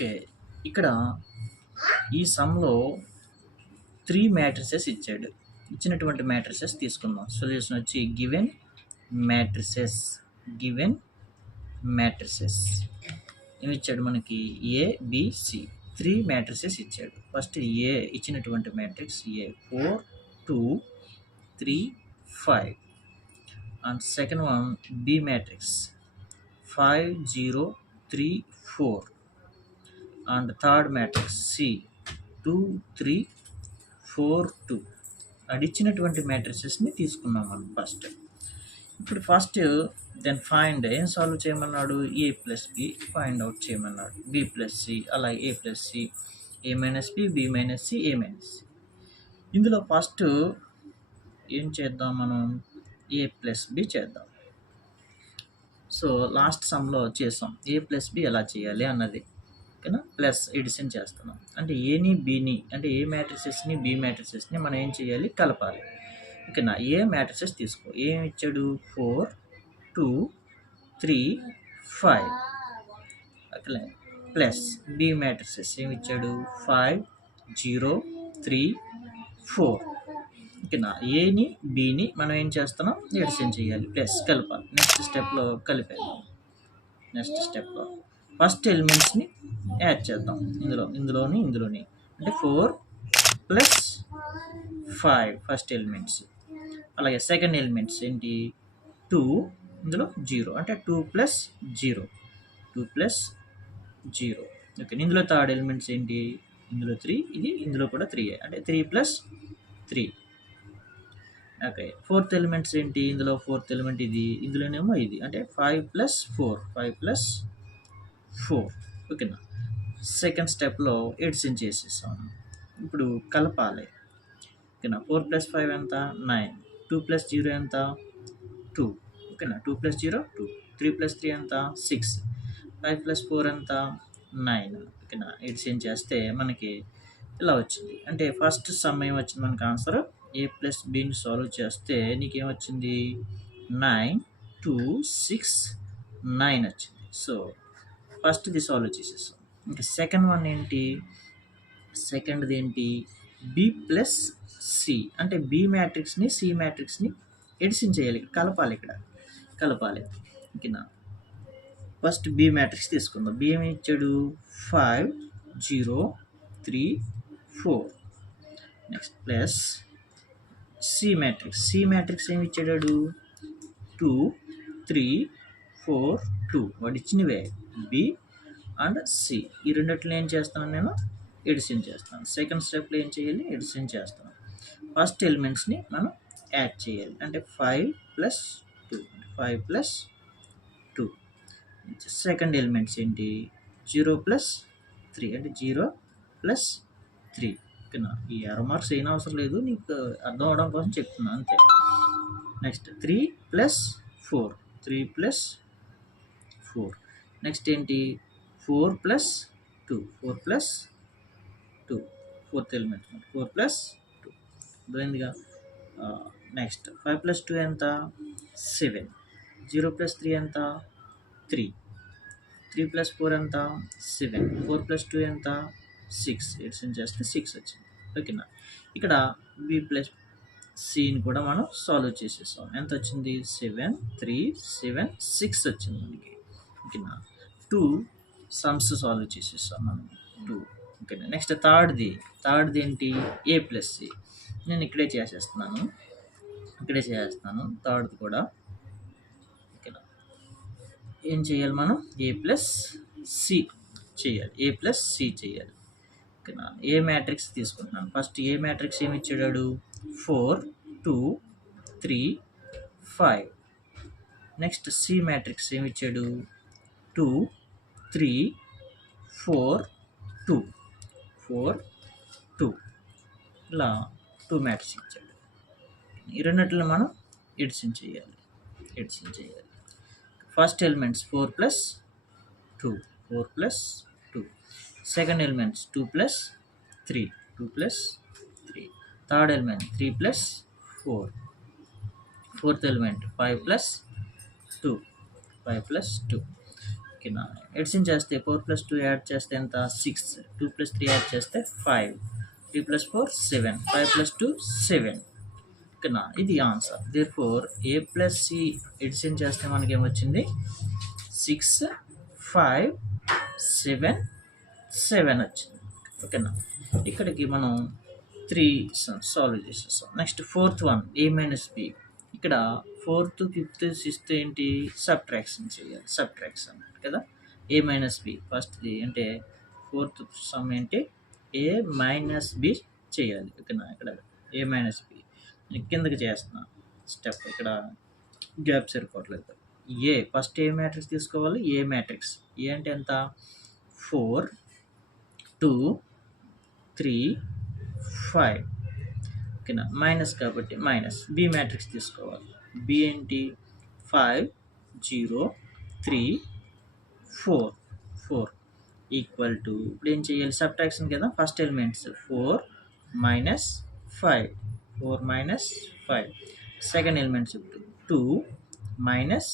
Okay. ఇక్కడ ఈ సమ్‌లో 3 matrices ఇచ్చాడు. ఇచ్చినటువంటి మ్యాట్రిసెస్ తీసుకుందాం. సొల్యూషన్ వచ్చి గివెన్ మ్యాట్రిసెస్ ఏమిచ్చాడు మనకి ఏ, బి, సి 3 మ్యాట్రిసెస్ ఇచ్చాడు. ఫస్ట్ ఏ ఇచ్చినటువంటి matrix A 4, 2, 3, 5 and second one B matrix 5, 0, 3, 4 and third matrix C 2, 3, 4, 2 అడిచ్చినటువంటి మ్యాట్రిసెస్ని తీసుకున్నాం మనం ఫస్ట్. ఇప్పుడు ఫస్ట్ దెన్ ఫైండ్ ఏం సాల్వ్ చేయమన్నాడు, A plus B find out చేయమన్నాడు, బి ప్లస్ సి అలాగే A plus C, A minus B, B minus C, A minus C. ఇందులో ఫస్ట్ ఏం చేద్దాం మనం, ఏ ప్లస్ బి చేద్దాం. సో లాస్ట్ సమ్లో చేసాం ఏ ప్లస్ బి ఎలా చేయాలి అన్నది, ఓకేనా. ప్లస్ ఎడిషన్ చేస్తున్నాం అంటే ఏని బిని అంటే ఏ మ్యాట్రిసెస్ని బి మ్యాట్రిసెస్ని మనం ఏం చేయాలి, కలపాలి. ఓకేనా. ఏ మ్యాట్రిసెస్ తీసుకో, ఏమి ఇచ్చాడు 4, 2, 3, 5 అట్లే ప్లస్ బి మ్యాట్రిసెస్ ఏమి ఇచ్చాడు 5, 0, 3, 4. ఓకేనా. ఏని బిని మనం ఏం చేస్తున్నాం, ఎడిషన్ చేయాలి, ప్లస్ కలపాలి. నెక్స్ట్ స్టెప్లో కలిపేద్దాం. నెక్స్ట్ స్టెప్లో ఫస్ట్ ఎలిమెంట్స్ని యాడ్ చేద్దాం, ఇందులోని అంటే 4 ప్లస్ 5 ఫస్ట్ ఎలిమెంట్స్. అలాగే సెకండ్ ఎలిమెంట్స్ ఏంటి 2, ఇందులో 0 అంటే 2 ప్లస్ 0, 2 ప్లస్ 0. ఓకే. ఇందులో థర్డ్ ఎలిమెంట్స్ ఏంటి, ఇందులో 3, ఇందులో కూడా 3 అంటే 3 ప్లస్ 3. ఓకే. ఫోర్త్ ఎలిమెంట్స్ ఏంటి, ఇందులో ఫోర్త్ ఎలిమెంట్ ఇందులోనేమో అంటే 5 ప్లస్ 4, 5 ప్లస్ 4. ఓకేనా. సెకండ్ స్టెప్లో ఎడిషన్ చేసేసాం. ఇప్పుడు కలపాలి. ఓకేనా. 4 ప్లస్ 5 ఎంత 9, 2 ప్లస్ 0 ఎంత 2. ఓకేనా. 2 ప్లస్ 0 2, 3 ప్లస్ 3 ఎంత 6, 5 ప్లస్ 4 ఎంత 9. ఓకేనా. ఎడిషన్ చేస్తే మనకి ఇలా వచ్చింది. అంటే ఫస్ట్ సమ్ ఏం వచ్చింది మనకి ఆన్సర్, ఏ ప్లస్ బిని సాల్వ్ చేస్తే నీకేమొచ్చింది 9, 2, 6, 9 వచ్చింది. సో ఫస్ట్ది సాల్వ్ చేసేసాం. ఇంకా సెకండ్ వన్ ఏంటి, సెకండ్ది ఏంటి బి ప్లస్ సి అంటే బి మ్యాట్రిక్స్ని సి మ్యాట్రిక్స్ని ఎడిషన్ చేయాలి, కలపాలి. ఇక్కడ కలపాలి. ఓకేనా. ఫస్ట్ బి మ్యాట్రిక్స్ తీసుకుందాం. బి ఏమి ఇచ్చాడు 5, 0, 3, 4. నెక్స్ట్ ప్లస్ సి మ్యాట్రిక్స్ ఏమి ఇచ్చాడు 2, 3, 4, 2 వాడు ఇచ్చినవే బి అండ్ సి. ఈ రెండిట్లో ఏం చేస్తాను నేను, ఎడిషన్ చేస్తాను. సెకండ్ స్టెప్లో ఏం చేయాలి, ఎడిషన్ చేస్తాను. ఫస్ట్ ఎలిమెంట్స్ని మనం యాడ్ చేయాలి అంటే 5 ప్లస్ 2, 5 ప్లస్ 2. సెకండ్ ఎలిమెంట్స్ ఏంటి 0 ప్లస్ 3 అంటే 0 ప్లస్ 3. ఓకేనా. ఈ ఎర్ర మార్క్స్ ఏం అవసరం లేదు, నీకు అర్థం అవడం కోసం చెప్తున్నాను అంతే. Next 3 plus 4, 3 plus 4. నెక్స్ట్ ఏంటి 4 plus 2, 4 plus 2 fourth element 4 plus 2 అర్థమైందిగా. నెక్స్ట్ 5 ప్లస్ 2 ఎంత 7, 0 ప్లస్ 3 ఎంత 3, 3 ప్లస్ 4 ఎంత 7, 4 ప్లస్ 2 ఎంత 6. ఎడిషన్ చేస్తే 6 వచ్చింది. ఓకేనా. ఇక్కడ బి ప్లస్ సిని కూడా మనం సాల్వ్ చేసేసాం. ఎంత వచ్చింది 7, 3, 7, 6 వచ్చింది మనకి. ఓకేనా. 2 సమ్స్ సాల్వ్ చేసేసాం మనం 2. ఓకేనా. నెక్స్ట్ థర్డ్ది ఏంటి ఏ ప్లస్ సి. నేను ఇక్కడే చేసేస్తున్నాను థర్డ్ది కూడా. ఓకేనా. ఏం చేయాలి మనం, ఏ ప్లస్ సి చేయాలి. ఓకేనా. ఏ మ్యాట్రిక్స్ తీసుకుంటున్నాను. ఫస్ట్ ఏ మ్యాట్రిక్స్ ఏమి ఇచ్చాడు 4, 2, 3, 5. నెక్స్ట్ సి మ్యాట్రిక్స్ ఏమి ఇచ్చాడు 2, 3, 4, 2, 4, 2. ఇలా 2 మ్యాట్రిక్స్ ఇచ్చాడు. ఈ రెండిట్లో మనం ఎడిషన్ చేయాలి. First elements 4 plus 2, 4 plus 2. Second elements 2 plus 3, 2 plus 3. Third element 3 plus 4. Fourth element 5 plus 2, 5 plus 2. ఓకేనా. ఎడిషన్ చేస్తే 4+2 యాడ్ చేస్తే ఎంత 6, 2+3 యాడ్ చేస్తే 5, 3+4 7, 5+2 7. ఓకేనా, ఇది answer. Therefore A plus C addition చేస్తే మనకి ఏమొచ్చింది 6, 5, 7, 7 వచ్చింది. ఓకేనా, ఇక్కడికి మనం 3 సాల్వ్ చేసేస్తాం. Next fourth one A minus B. ఇక్కడ 4th, 5th, 6th ఏంటి సబ్ట్రాక్షన్ చేయాలి. సబ్ట్రాక్షన్ కదా. A మైనస్ బి ఫస్ట్ది అంటే 4th సమ్ ఏంటి A మైనస్ బి చేయాలి. ఓకేనా, ఇక్కడ A మైనస్ బి కిందకి చేస్తున్నా స్టెప్. ఇక్కడ గ్యాప్ సరిపోవట్లేదు. ఏ ఫస్ట్ ఏ మ్యాట్రిక్స్ తీసుకోవాలి. ఏ మ్యాట్రిక్స్ ఏ అంటే ఎంత 4, 2, 3, 5. ఓకేనా, మైనస్ కాబట్టి మైనస్. బి మ్యాట్రిక్స్ తీసుకోవాలి. బి ఏంటి 5, 0, 3, 4 ఈక్వల్ టు ఇప్పుడు ఏం చేయాలి సబ్ట్రాక్షన్ కదా. First elements 4 minus 5, 4 minus 5. Second elements 2 minus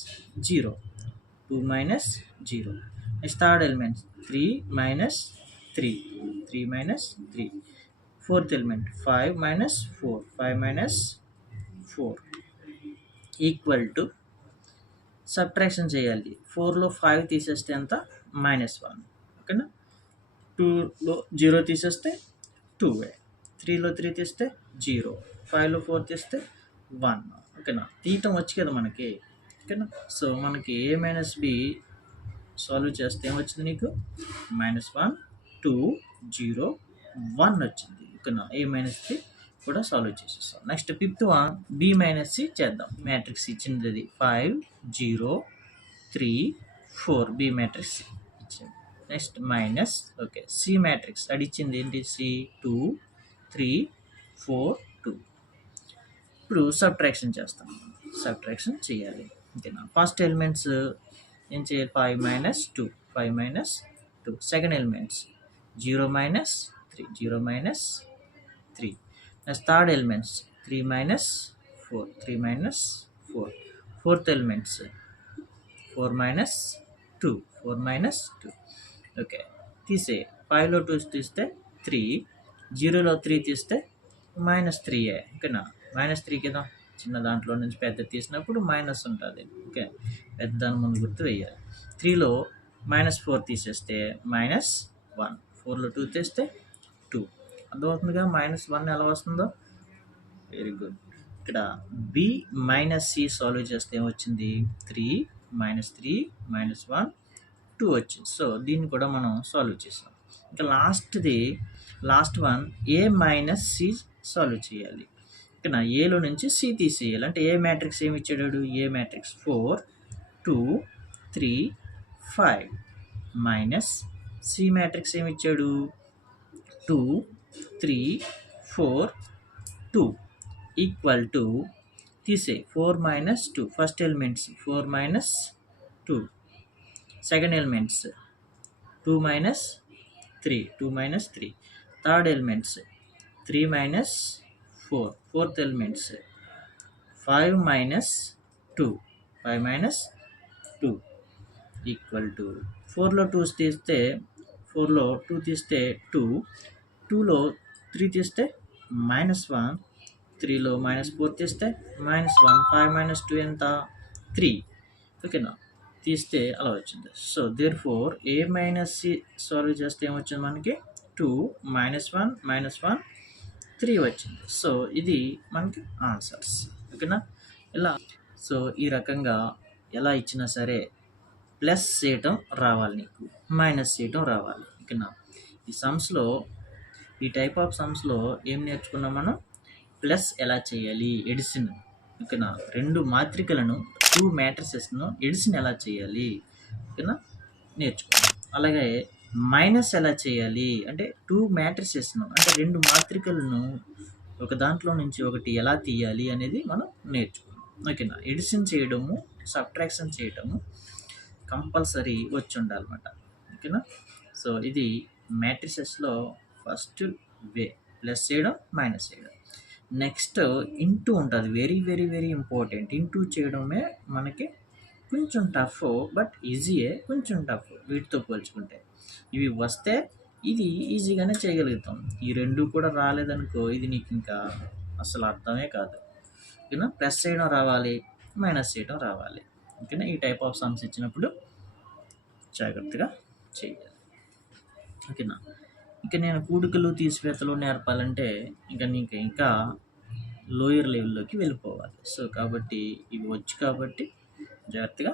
0, 2 minus 0. Next third elements 3 minus 3, 3 minus 3. Fourth element 5 minus 4, 5 minus 4 equal to subtraction చేయాలి. 4లో 5 తీసేస్తే ఎంత -1. ఓకేనా, 2లో 0 తీసేస్తే 2, 3లో 3 తీస్తే 0, 5లో 4 తీస్తే 1. ఓకేనా, తీయటం వచ్చి కదా మనకి. ఓకేనా, సో మనకి A మైనస్ బి సాల్వ్ చేస్తే ఏమొచ్చింది నీకు -1, 2, 0, 1 వచ్చింది. ఓకేనా, A మైనస్ బి కూడా సాల్వ్ చేసేస్తాం. Next fifth one B minus C చేద్దాం. మ్యాట్రిక్స్ ఇచ్చింది 5, 0, 3, 4 బి మ్యాట్రిక్స్ ఇచ్చింది. Next minus okay C matrix అడిచ్చింది ఏంటి సి 2, 3, 4, 2. ఇప్పుడు సబ్ట్రాక్షన్ చేస్తాం. సబ్ట్రాక్షన్ చేయాలి. ఓకేనా, ఫస్ట్ ఎలిమెంట్స్ ఏం చేయాలి 5 minus 2, 5 minus 2. Second elements 0 minus 3, 0 minus 3. Next third elements 3 minus 4, 3 minus 4. Fourth elements 4 minus 2, 4 minus 2. Okay, తీసే 5లో 2 తీస్తే 3, 0లో 3 తీస్తే -3. ఓకేనా, -3 కదా. చిన్న దాంట్లో నుంచి పెద్ద తీసినప్పుడు మైనస్ ఉంటుంది. ఓకే, పెద్ద దాని ముందు గుర్తు వేయాలి. 3లో -4 తీసేస్తే -1, 4లో 2 తీస్తే 2. అర్థమవుతుందిగా -1 ఎలా వస్తుందో. Very good. ఇక్కడ బి మైనస్ సి సాల్వ్ చేస్తే ఏమొచ్చింది 3, -3, -1, 2 వచ్చింది. సో దీన్ని కూడా మనం సాల్వ్ చేసాం. ఇంకా లాస్ట్ వన్ ఏ మైనస్ సి సాల్వ్ చేయాలి. ఇక్కడ ఏలో నుంచి సి తీసేయాలి. అంటే ఏ మ్యాట్రిక్స్ ఏమి ఇచ్చాడు ఏ మ్యాట్రిక్స్ 4, 2, 3, 5 మైనస్ సి మ్యాట్రిక్స్ ఏమి ఇచ్చాడు 2, 3, 4, 2 ఈక్వల్ టు తీసే 4 minus 2. First elements 4 minus 2. Second elements 2 minus 3, 2 minus 3. Third elements 3 minus 4. Fourth elements 5 minus 2, 5 minus 2 equal to 4లో 2 తీస్తే 4లో 2 తీస్తే 2, 2లో 3 తీస్తే -1, 3లో -4 తీస్తే -1, 5 మైనస్ 2 ఎంత 3. ఓకేనా, తీస్తే అలా వచ్చింది. So therefore A minus C solve చేస్తే ఏమొచ్చింది మనకి 2, -1, -1, 3 వచ్చింది. సో ఇది మనకి ఆన్సర్స్. ఓకేనా, ఇలా సో ఈ రకంగా ఎలా ఇచ్చినా సరే ప్లస్ చేయటం రావాలి నీకు, మైనస్ చేయటం రావాలి. ఓకేనా, ఈ సమ్స్లో ఈ టైప్ ఆఫ్ సమ్స్లో ఏం నేర్చుకున్నాం మనం ప్లస్ ఎలా చేయాలి ఎడిషన్. ఓకేనా, 2 మాత్రికలను 2 మ్యాట్రిసెస్ను ఎడిషన్ ఎలా చేయాలి ఓకేనా నేర్చుకున్నాం. అలాగే మైనస్ ఎలా చేయాలి అంటే 2 మ్యాట్రిసెస్ను అంటే 2 మాత్రికలను ఒక దాంట్లో నుంచి ఒకటి ఎలా తీయాలి అనేది మనం నేర్చుకున్నాం. ఓకేనా, ఎడిషన్ చేయడము సబ్ట్రాక్షన్ చేయడము కంపల్సరీ వచ్చి ఉండాలన్నమాట. ఓకేనా, సో ఇది మ్యాట్రిసెస్లో ఫస్ట్ వే ప్లస్ చేయడం మైనస్ చేయడం. నెక్స్ట్ ఇంటూ ఉంటుంది. Very very very important. Into చేయడమే మనకి కొంచెం టఫ్, బట్ ఈజీయే, కొంచెం టఫ్ వీటితో పోల్చుకుంటే. ఇవి వస్తే ఇది ఈజీగానే చేయగలుగుతాం. ఈ రెండు కూడా రాలేదనుకో ఇది నీకు ఇంకా అసలు అర్థమే కాదు. ఓకేనా? ప్లస్ చేయడం రావాలి, మైనస్ చేయడం రావాలి. ఓకేనా? ఈ టైప్ ఆఫ్ సమ్స్ ఇచ్చినప్పుడు జాగ్రత్తగా చేయాలి. ఓకేనా? ఇక నేను కూడికలు తీసివేతలు నేర్పాలంటే ఇంకా లోయర్ లెవెల్లోకి వెళ్ళిపోవాలి. సో కాబట్టి ఇవి వచ్చు కాబట్టి జాగ్రత్తగా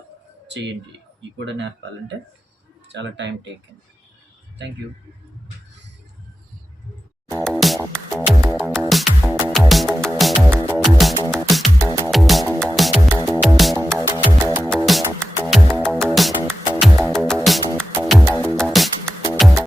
చేయండి. ఇవి కూడా నేర్పాలంటే చాలా టైం టేకింగ్. Thank you.